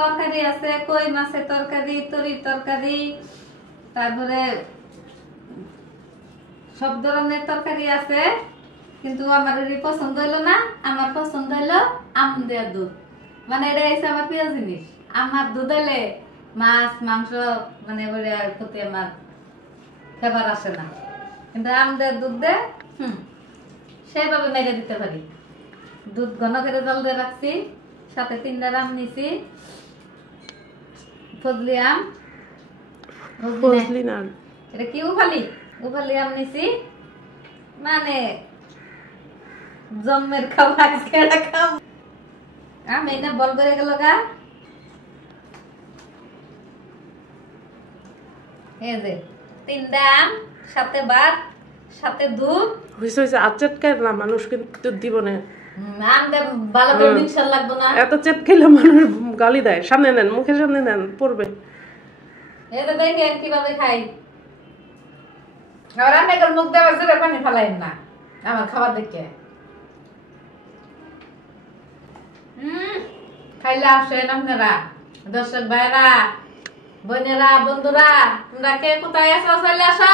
তরকারি আছে, কই মাছের তরকারি, তরির তরকারি, তারপরে সব ধরনের তরকারি আছে। কিন্তু আমার পছন্দ হইলো না। আমার পছন্দ হইলো আম দেওয়া দুধ। মানে এটা হচ্ছে আমার প্রিয় জিনিস। আমার দুধ হলে মাছ মাংস মানে প্রতি আমার ফেভার আসে না, কিন্তু আম দেওয়া দুধ দে সেভাবে মেরে দিতে পারি। দুধ ঘন করে জল দিয়ে রাখছি, সাথে 3টা আম নিছি, ফজলি আম, এটা কি উফালি উফালি আম নিছি। মানে জন্মের খাবার খাম আম এই না বল করে গেল গা। এই যে 3টা আম, সাথে ভাত, সাথে দুধ হইছে হইছে। আচটকায় না মানুষ কিন্তু দিব না। আম দে ভালো করে মিক্সার লাগবে না। এত চেট খেলে মানুষ গালি দেয়। সামনে নেন, মুখের সামনে নেন, পড়বে। এটা দেখেন কিভাবে খাই। আর রান্না করে মুখ দেওয়ার জন্য পানি ফেলাইন না আমার খাবার দেখে। খাইলে আসেন আপনারা দর্শক ভাইরা, বোনেরা, বন্ধুরা, তোমরা কে কোথায় আছো চলে আসো।